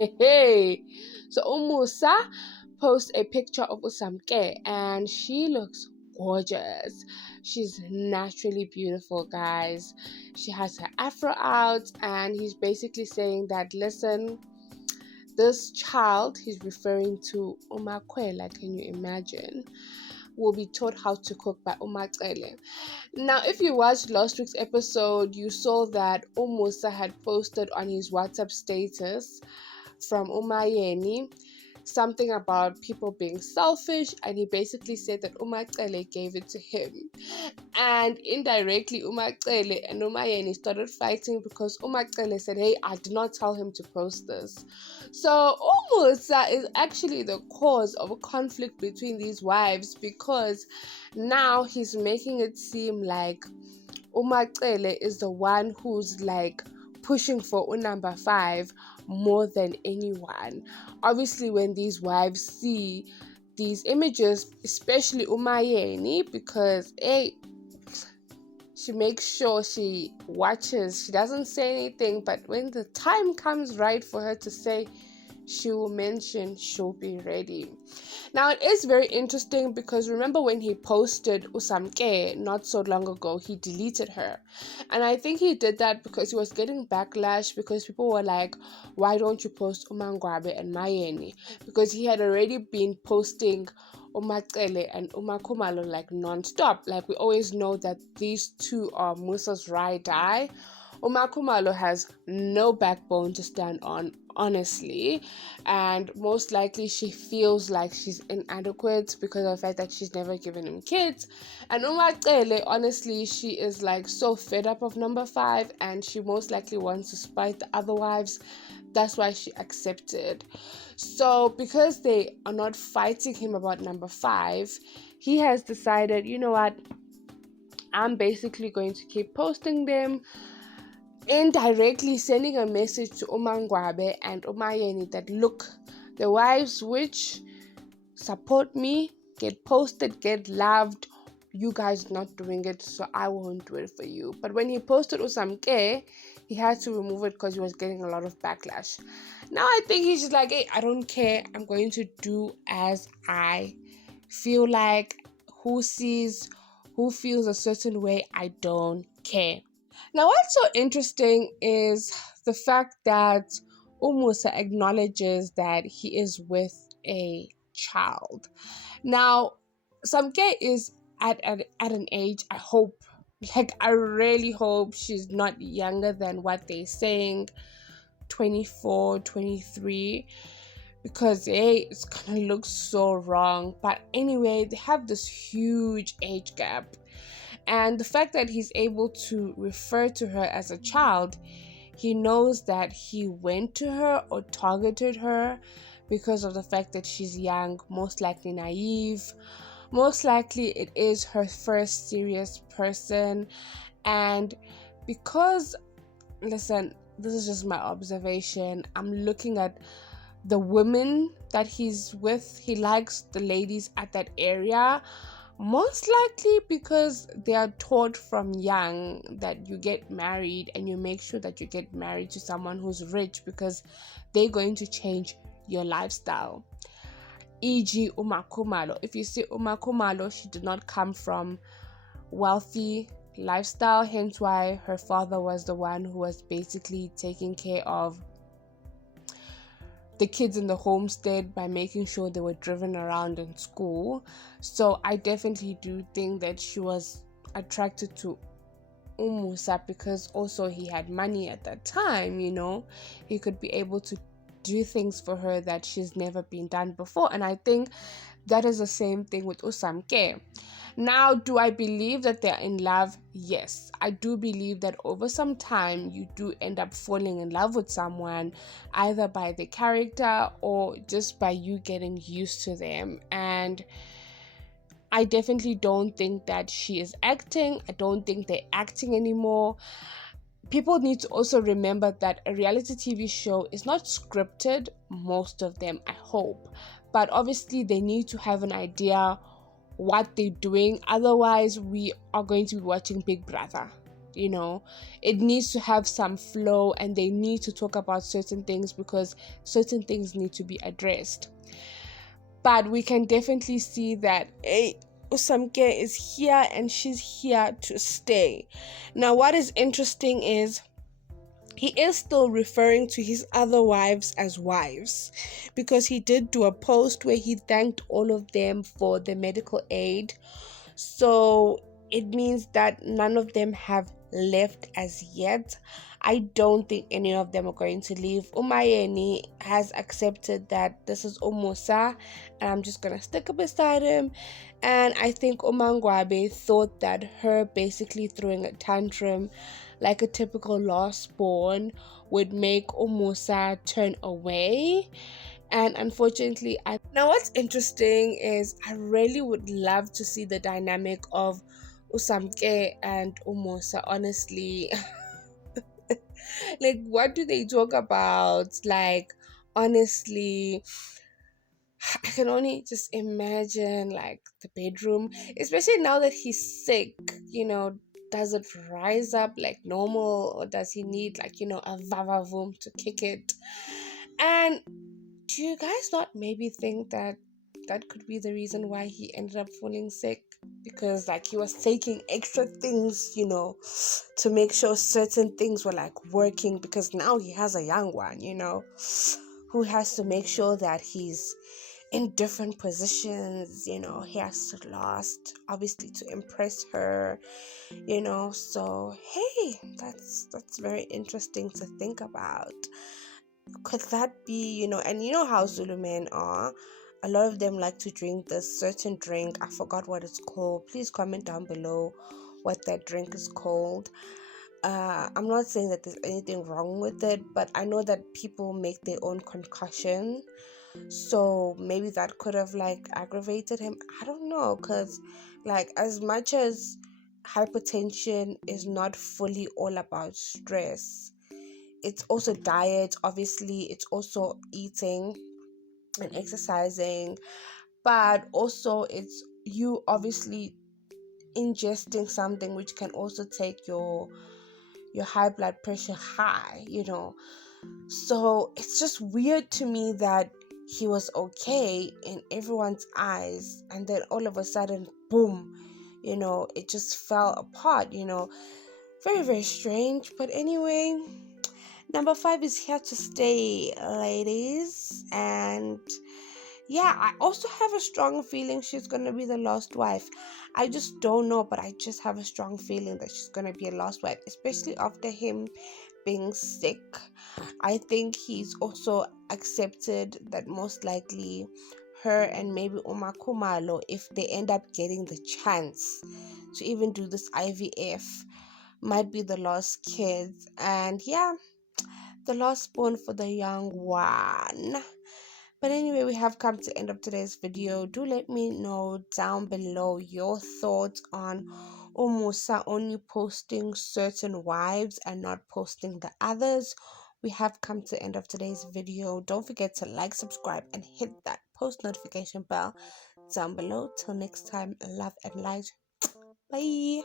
Hey, so Musa posts a picture of Samke and she looks gorgeous. She's naturally beautiful, guys. She has her afro out, and he's basically saying that, listen, this child he's referring to Macele, can you imagine, will be taught how to cook by Macele. Now, if you watched last week's episode, you saw that Musa had posted on his WhatsApp status from Umayeni something about people being selfish, and he basically said that Macele gave it to him. And indirectly, Macele and Umayeni started fighting because Macele said, hey, I did not tell him to post this. So Musa is actually the cause of a conflict between these wives, because now he's making it seem like Macele is the one who's like pushing for number 5 more than anyone. Obviously, when these wives see these images, especially Umayeni, because she makes sure she watches, she doesn't say anything, but when the time comes right for her to say, she will mention, she'll be ready. Now, it is very interesting because remember when he posted Samke not so long ago, he deleted her. And I think he did that because he was getting backlash, because people were like, why don't you post Umangwabe and Mayeni? Because he had already been posting Macele and Khumalo like non-stop. Like, we always know that these two are Musa's ride die. Khumalo has no backbone to stand on, honestly, and most likely she feels like she's inadequate because of the fact that she's never given him kids. And Macele, honestly, she is like so fed up of number 5, and she most likely wants to spite the other wives. That's why she accepted. So because they are not fighting him about number 5, he has decided, you know what, I'm basically going to keep posting them, indirectly sending a message to Umangwabe and Umayeni that, look, the wives which support me get posted, get loved, you guys not doing it, so I won't do it for you. But when he posted Samke, he had to remove it because he was getting a lot of backlash. Now I think he's just like, hey, I don't care, I'm going to do as I feel like. Who feels a certain way, I don't care. Now, what's so interesting is the fact that Musa acknowledges that he is with a child. Now, Samke is at an age, I hope, like, I really hope she's not younger than what they're saying, 24, 23, because it's gonna look so wrong. But anyway, they have this huge age gap. And the fact that he's able to refer to her as a child, he knows that he went to her or targeted her because of the fact that she's young, most likely naive. Most likely it is her first serious person. And because, listen, this is just my observation, I'm looking at the women that he's with. He likes the ladies at that area, most likely because they are taught from young that you get married and you make sure that you get married to someone who's rich, because they're going to change your lifestyle. E.g. Khumalo. If you see Khumalo, she did not come from wealthy lifestyle, hence why her father was the one who was basically taking care of the kids in the homestead by making sure they were driven around in school. So I definitely do think that she was attracted to Musa because also he had money at that time, he could be able to do things for her that she's never been done before. And I think that is the same thing with Samke. Now, do I believe that they're in love? Yes, I do believe that over some time you do end up falling in love with someone, either by the character or just by you getting used to them. And I definitely don't think that she is acting. I don't think they're acting anymore. People need to also remember that a reality TV show is not scripted, most of them, I hope. But obviously they need to have an idea what they're doing. Otherwise, we are going to be watching Big Brother. you know. It needs to have some flow, and they need to talk about certain things because certain things need to be addressed. But we can definitely see that, hey, Samke is here and she's here to stay. Now, what is interesting is he is still referring to his other wives as wives, because he did do a post where he thanked all of them for the medical aid. So it means that none of them have left as yet. I don't think any of them are going to leave. Umayeni has accepted that this is Umusa and I'm just gonna stick beside him. And I think Umangwabe thought that her basically throwing a tantrum like a typical lost born would make Umusa turn away. And unfortunately, now what's interesting is I really would love to see the dynamic of Usamke and Umusa. Honestly, like, what do they talk about? Like, honestly, I can only just imagine like the bedroom, especially now that he's sick. Does it rise up like normal, or does he need, like, a vavavoom to kick it? And do you guys not maybe think that that could be the reason why he ended up falling sick? Because, like, he was taking extra things, to make sure certain things were like working, because now he has a young one, who has to make sure that he's in different positions. He has to last, obviously, to impress her. So hey, that's very interesting to think about. Could that be, and you know how Zulu men are, a lot of them like to drink this certain drink. I forgot what it's called. Please comment down below what that drink is called. I'm not saying that there's anything wrong with it, but I know that people make their own concoction, so maybe that could have like aggravated him. I don't know, because like, as much as hypertension is not fully all about stress, it's also diet, obviously, it's also eating and exercising, but also it's you obviously ingesting something which can also take your high blood pressure high. So it's just weird to me that he was okay in everyone's eyes, and then all of a sudden, boom, it just fell apart. Very, very strange. But anyway, number 5 is here to stay, ladies. And yeah, I also have a strong feeling she's gonna be the lost wife. I just don't know, but I just have a strong feeling that she's gonna be a lost wife, especially after him being sick. I think he's also accepted that most likely her and maybe Oma Kumalo, if they end up getting the chance to even do this IVF, might be the lost kids. And yeah, the last born for the young one. But anyway, we have come to the end of today's video. Do let me know down below your thoughts on Umusa only posting certain wives and not posting the others. We have come to the end of today's video. Don't forget to like, subscribe, and hit that post notification bell down below. Till next time, love and light. Bye.